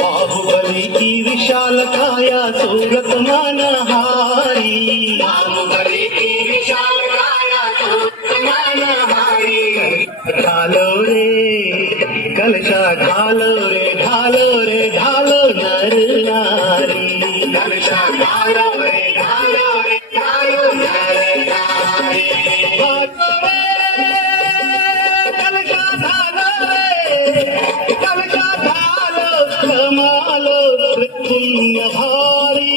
बाहुबली की विशाल काया सूरत मनहारी, बाहुबली की विशाल काया सूरत मनहारी। ढालो रे कलशा ढालो रे ढालो रे ढालो नर नारी, कलशा ढालो रे ढालो रे ढालो नर नारी। कलशा ढालो रे कलशा ढालो कमालो पुण्य भारी,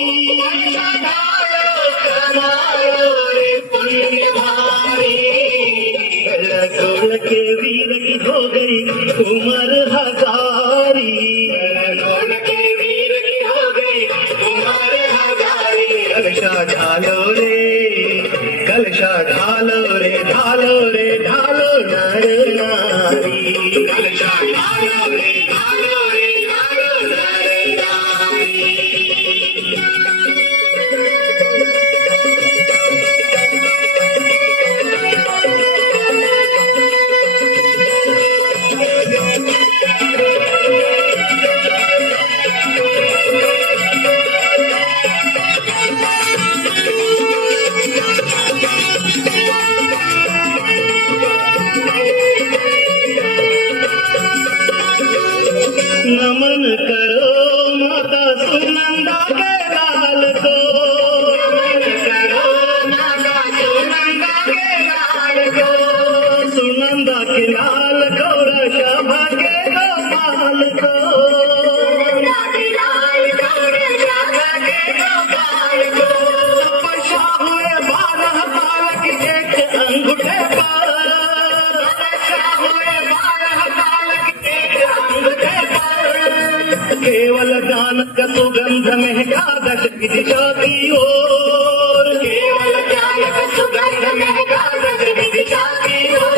कमालो रे पुण्य भारी। गोल के वीर की हो गई उमर हजारी, गोल के वीर की हो गई उमर हजारी। कलशा ढालो रे कलशा ढालो रे ढालो रे ढालो नर नारी, कलशा ढालो रे ढालो रे ढालो नर नारी। नमन करो माता सुनंदा के लाल को, नमन करो माता सुनंदा के लाल को, सुनंदा के लाल को रशा के गोपाल को, तपस्या हुए 12 बालक एक अंगूठे पर, तपस्या हुए 12 बालक एक अंगूठे पर। केवल ज्ञान का सुगंध महका दश की दिशा की ओर, केवल ज्ञान का सुगंध महका दश की दिशा की ओर।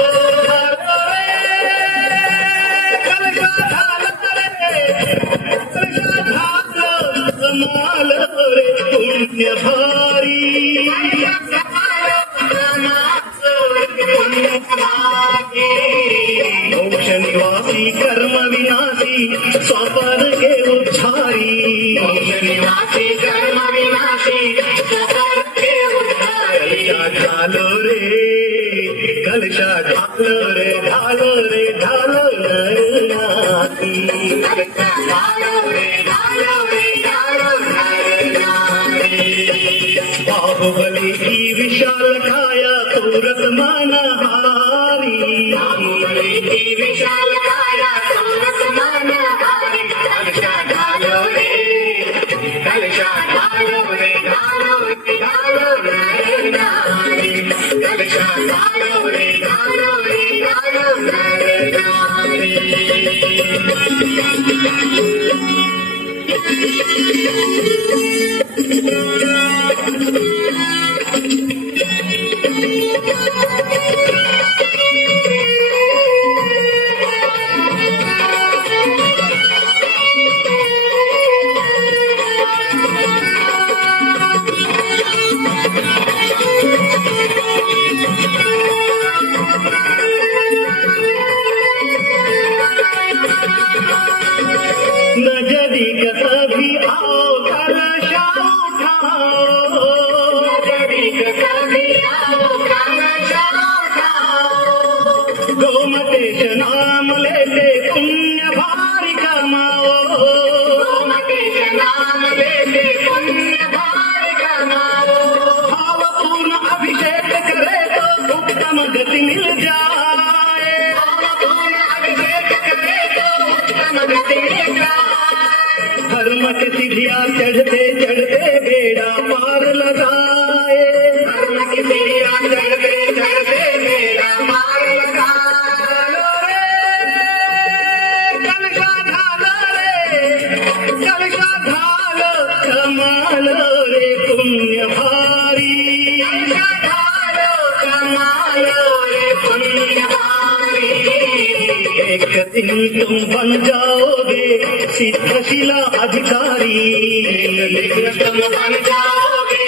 कलशा ढालो रे कलशा ढालो कमालो रे पुण्य भारी, मोक्ष निवासी कर्म विनाशी स्वपर के उद्धारी, मोक्ष निवासी कर्म विनाशी स्वपर के उद्धारी। कलशा ढालो रे कलशा ढालो रे ढालो रे ढालो नर नारी, कलशा ढालो रे ढालो रे ढालो नर नारी। बाहुबली की विशाल काया सूरत मनहारी, बाहुबली की विशाल काया सूरत मनहारी। कलशा ढालो रे कलशा ढालो रे ढालो रे ढालो नर नारी, कलशा ढालो रे ढालो रे ढालो नर नारी। नजदीक सभी आओ कलशा उठाओ, नजदीक सभी आओ कलशा उठाओ। गोमतेश नाम लेते पुण्य भारी कमाओ, गोमतेश नाम लेते पुण्य भारी कमाओ। भावपूर्ण अभिषेक करे तो उत्तम गति मिल जाए, भावपूर्ण अभिषेक करे तो उत्तम गति मिल जाए। धर्म के सीढ़िया चढ़ते चढ़ते बेड़ा पार लगाए, धर्म की सीढ़िया चढ़ते चढ़ते बेड़ा पार लगाए। कलशा ढालो रे कलशा ढालो कमालो रे पुण्य भारी, कलशा ढालो कमालो रे पुण्य भारी। एक दिन तुम बन जाओगे सिद्धशिला अधिकारी, एक दिन तुम बन जाओगे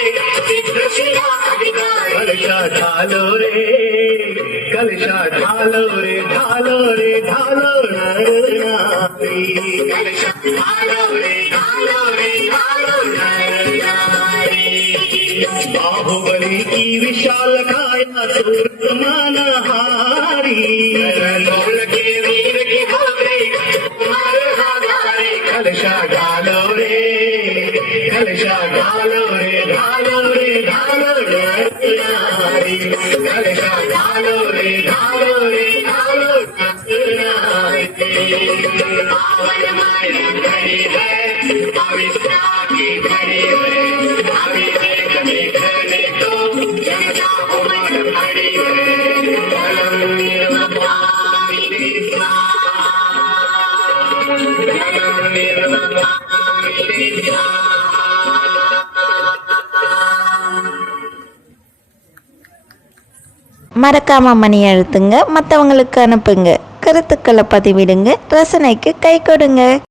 सिद्धशिला अधिकारी। कलशा ढालो रे कलशा ढालो रे ढालो रे ढालो नरनारी कलशा ढालो रे ढालो रे ढालो नरनारी बाहुबली की विशाल काया सूरत मानहारी ढोल के वीर की हो गई उमर हजारी कलशा ढालो रे कलशा ढालो रे ढालो रे ढालो नरनारी कलशा ढालो रे ढालो रे ढालो नरनारी पावन माई घड़ी है अविद्या की घड़ी है अभी देखने तो जनता उमड़ पड़ी है धर्म निर्ममामिति स्वाहा धर्म निर्ममामिति स्वाहा மறக்காம மணி அழுத்துங்க, மற்றவங்களுக்கு அனுப்புங்க, கருத்துக்களை பதிவிடுங்க, ரசனைக்கு கை கொடுங்க.